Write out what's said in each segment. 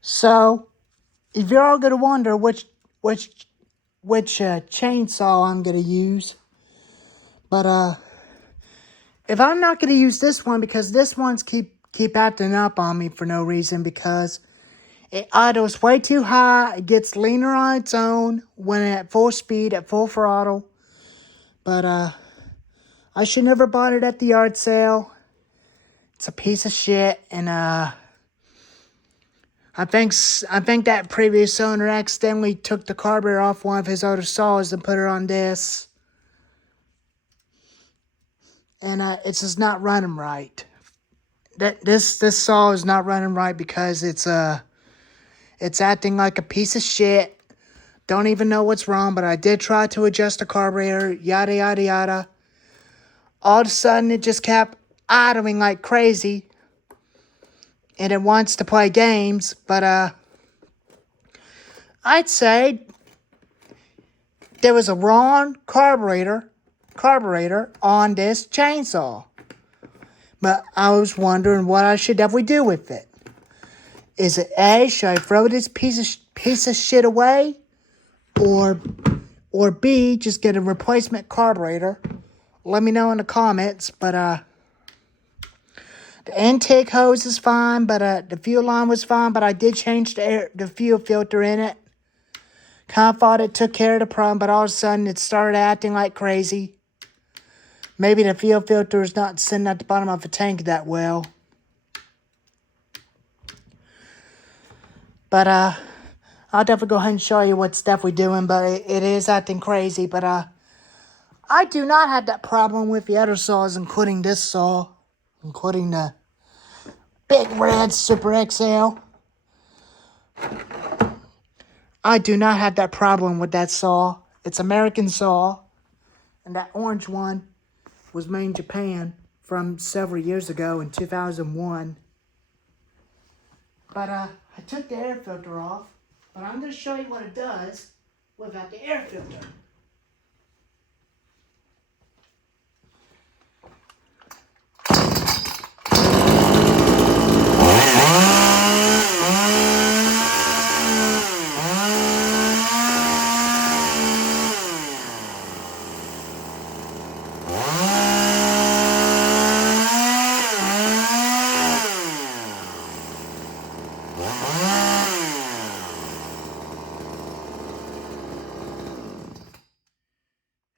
So, if you're all gonna wonder which chainsaw I'm gonna use, but if I'm not gonna use this one because this one's keep acting up on me for no reason because it idles way too high. It gets leaner on its own when at full speed, at full throttle. But I should never bought it at the yard sale. It's a piece of shit, and I think that previous owner accidentally took the carburetor off one of his other saws and put it on this, and it's just not running right. This saw is not running right because it's acting like a piece of shit. Don't even know what's wrong, but I did try to adjust the carburetor, yada yada yada. All of a sudden, it just kept idling like crazy, and it wants to play games, but I'd say there was a wrong carburetor on this chainsaw. But I was wondering what I should definitely do with it. Is it A, should I throw this piece of shit away? Or B, just get a replacement carburetor? Let me know in the comments. But the intake hose is fine, but the fuel line was fine, but I did change the fuel filter in it. Kind of thought it took care of the problem, but all of a sudden it started acting like crazy. Maybe the fuel filter is not sitting at the bottom of the tank that well. But I'll definitely go ahead and show you what's definitely doing, but it is acting crazy. But I do not have that problem with the other saws, including this saw, including the Big Red Super XL. I do not have that problem with that saw. It's American saw, and that orange one was made in Japan from several years ago in 2001. But I took the air filter off, but I'm going to show you what it does without the air filter.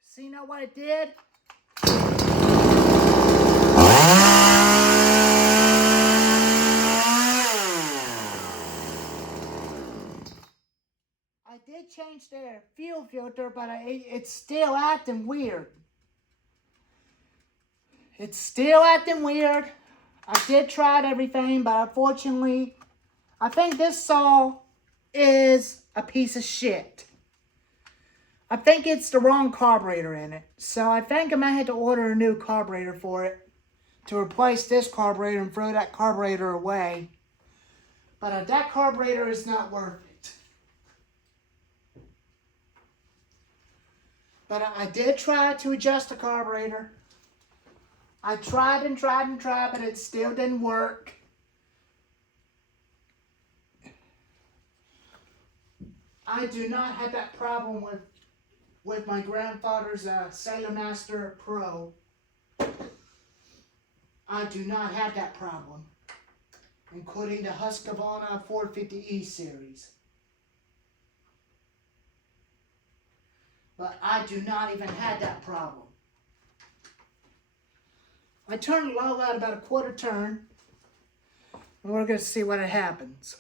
See now what it did? I did change the fuel filter, but it's still acting weird. It's still acting weird. I did try everything, but unfortunately, I think this saw is a piece of shit. I think it's the wrong carburetor in it. So I think I might have to order a new carburetor for it to replace this carburetor and throw that carburetor away. But that carburetor is not worth it. But I did try to adjust the carburetor. I tried and tried and tried, but it still didn't work. I do not have that problem with my grandfather's Sailor Master Pro. I do not have that problem, including the Husqvarna 450E series. But I do not even have that problem. I turned low at about a quarter turn, and we're going to see what happens.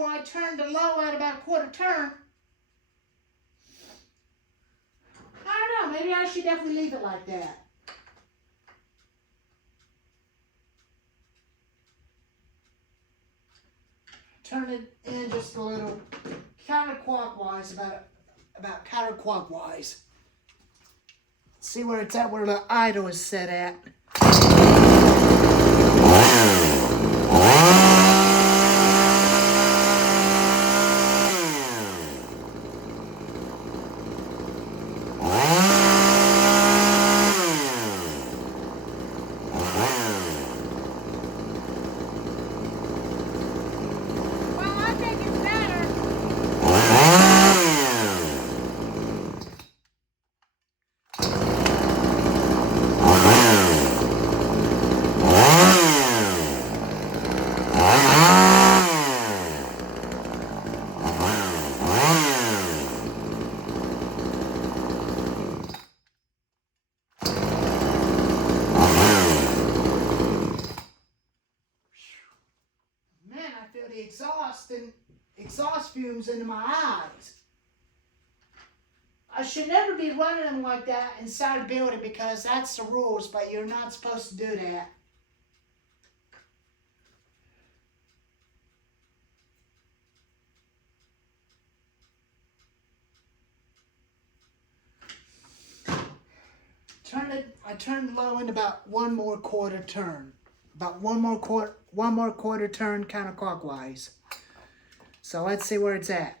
when I turn the low at about a quarter turn. I don't know, maybe I should definitely leave it like that. Turn it in just a little counterclockwise, about counterclockwise. See where it's at, where the idle is set at. The exhaust fumes into my eyes. I should never be running them like that inside a building because that's the rules, but you're not supposed to do that. I turned low in about one more quarter turn. About one more quarter turn counterclockwise. So let's see where it's at.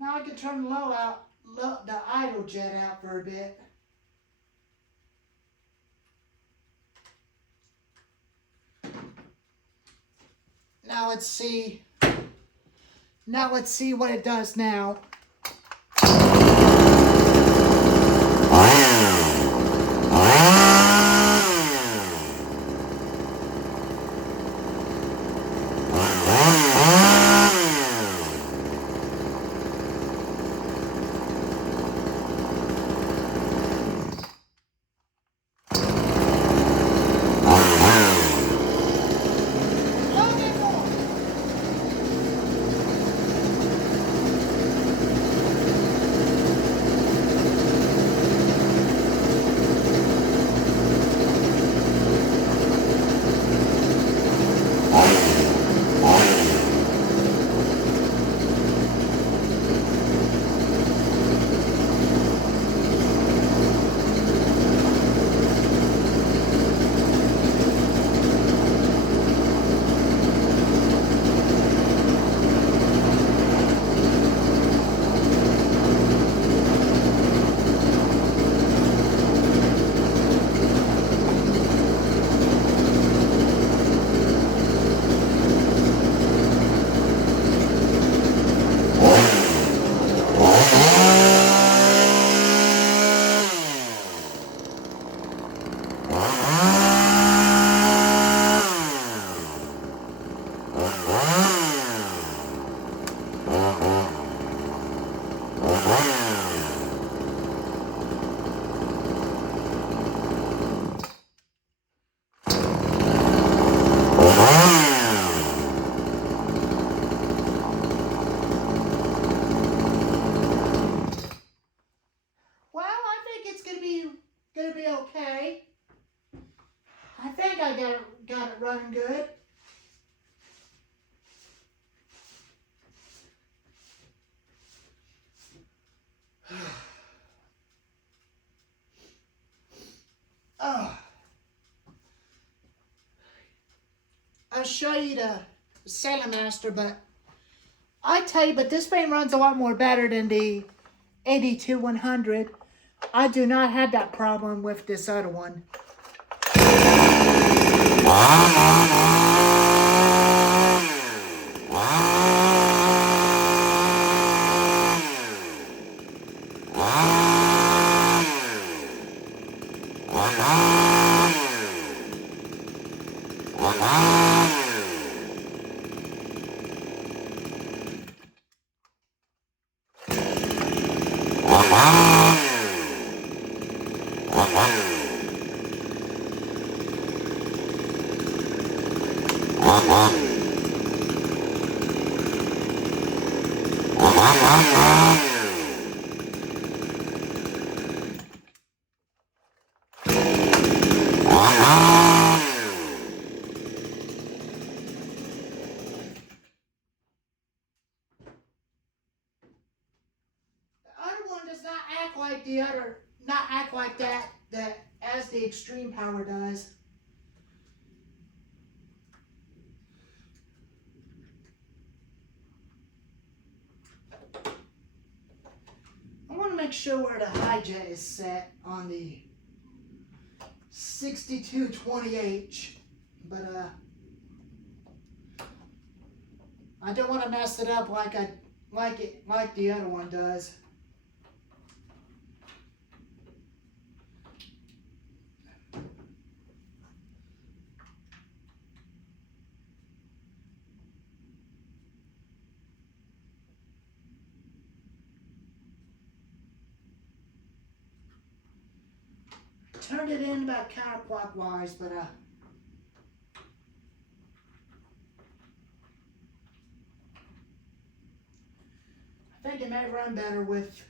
Now I can turn the idle jet out for a bit. Now let's see what it does now. Gonna be okay. I think I got it running good. I'll show you the Sailor Master, but I tell you, but this thing runs a lot more better than the 82-100. I do not have that problem with this other one. Does not act like the other, not act like that as the extreme power does. I want to make sure where the high jet is set on the 6220H, but I don't want to mess it up like the other one does. Turned it in about counterclockwise, but I think it may run better with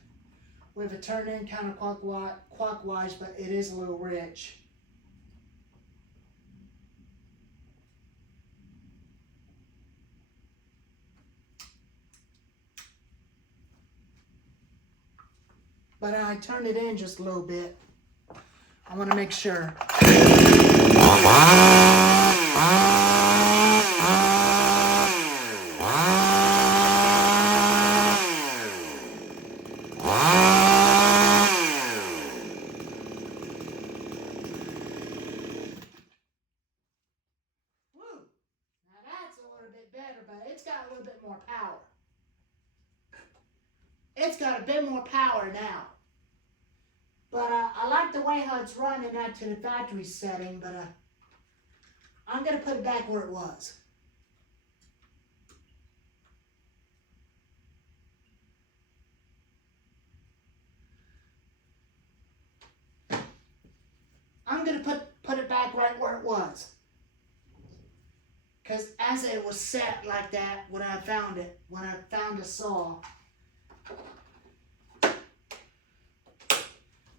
it turned in counterclockwise, but it is a little rich. But I turned it in just a little bit. I want to make sure. It's got a little bit more power. It's got a bit more power now. But I like the way how it's running that to the factory setting, but I'm going to put it back where it was. I'm going to put it back right where it was. Because as it was set like that when I found the saw.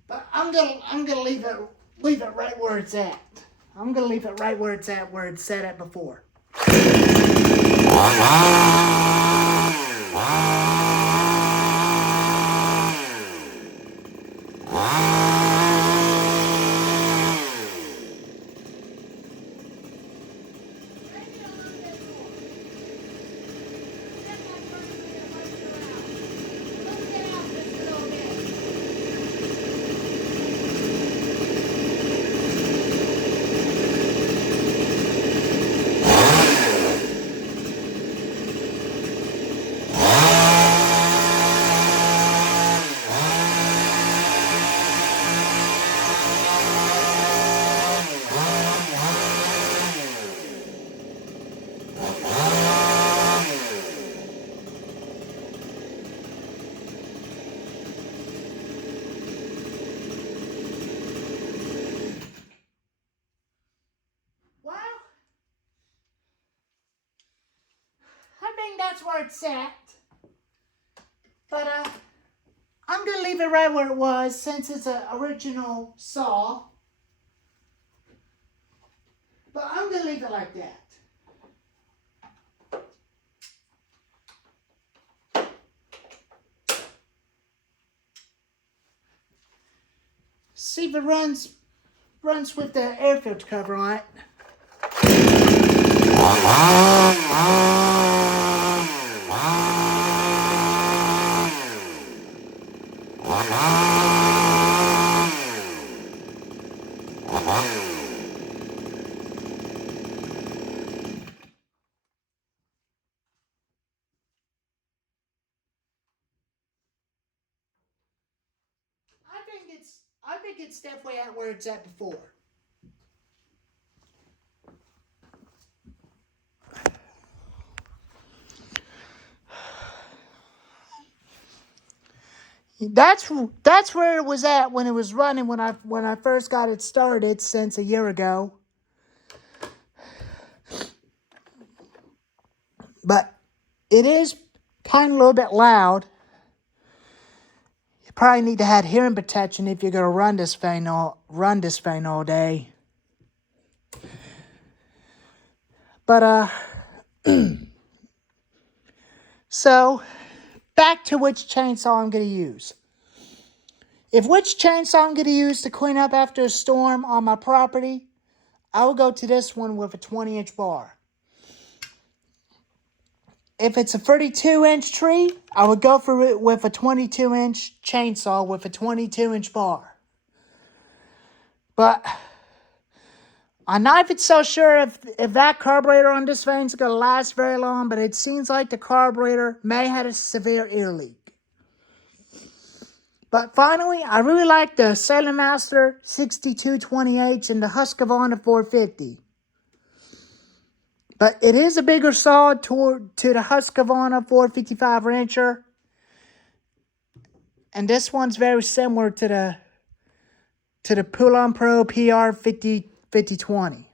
But I'm gonna leave it right where it's at. I'm gonna leave it right where it's at, where it's set at before. That's where it's at. But I'm gonna leave it right where it was since it's an original saw. But I'm gonna leave it like that. See if it runs with the air filter cover on it. I think think it's definitely at where it's at before. That's where it was at when it was running when I first got it started since a year ago. But it is kind of a little bit loud. You probably need to have hearing protection if you're gonna run this thing all day. But so back to which chainsaw I'm gonna use. If which chainsaw I'm gonna use to clean up after a storm on my property, I will go to this one with a 20-inch bar. If it's a 32-inch tree, I would go for it with a 22-inch chainsaw with a 22-inch bar. But I'm not even so sure if that carburetor on this thing is going to last very long, but it seems like the carburetor may have a severe ear leak. But finally, I really like the Sailor Master 6220H and the Husqvarna 450. But it is a bigger saw to the Husqvarna 455 Rancher. And this one's very similar to the Poulan Pro PR 5020.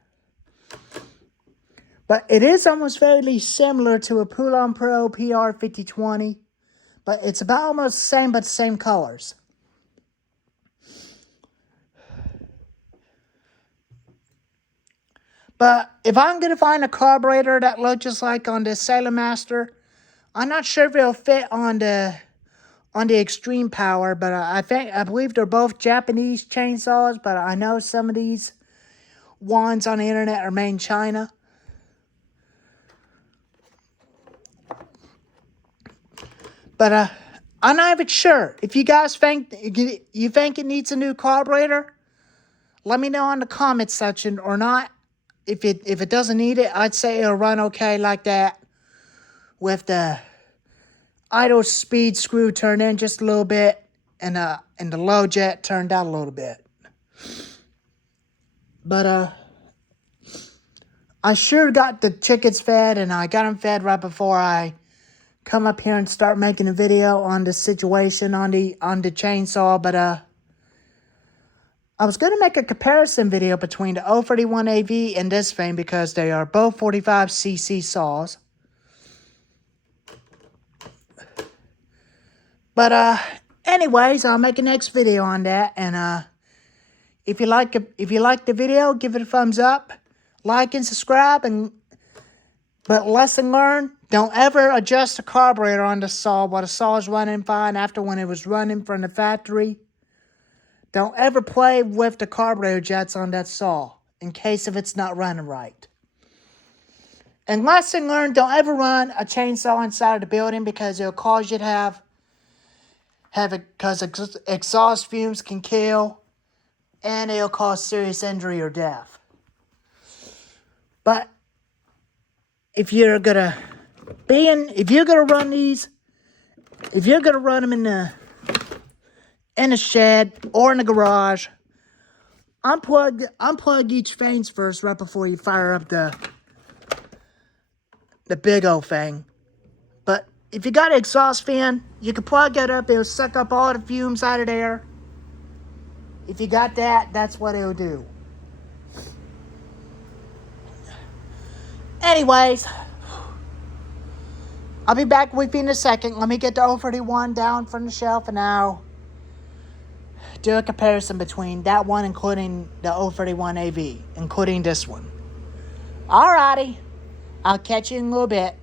But it is almost fairly similar to a Poulan Pro PR 5020. But it's about almost the same, but the same colors. But if I'm going to find a carburetor that looks just like on the Sailor Master, I'm not sure if it'll fit on the Extreme Power, but I believe they're both Japanese chainsaws, but I know some of these ones on the internet are made in China. But I'm not even sure. If you guys think it needs a new carburetor, let me know in the comments section or not. If it doesn't need it, I'd say it'll run okay like that with the idle speed screw turned in just a little bit and the low jet turned out a little bit. But I sure got the chickens fed, and I got them fed right before I come up here and start making a video on the situation on the chainsaw. But I was going to make a comparison video between the 031AV and this thing because they are both 45cc saws. But anyways, I'll make a next video on that. And if you like the video, give it a thumbs up, like and subscribe. But lesson learned: don't ever adjust the carburetor on the saw while the saw is running fine after when it was running from the factory. Don't ever play with the carburetor jets on that saw in case if it's not running right. And lesson learned: don't ever run a chainsaw inside of the building because it'll cause you to have it, because exhaust fumes can kill, and it'll cause serious injury or death. But if you're gonna run them in a shed or in a garage, unplug each fans first right before you fire up the big old thing. But if you got an exhaust fan, you can plug it up. It'll suck up all the fumes out of there. If you got that, that's what it'll do. Anyways, I'll be back with you in a second. Let me get the 031 down from the shelf, and I'll do a comparison between that one, including the 031AV, including this one. Alrighty, I'll catch you in a little bit.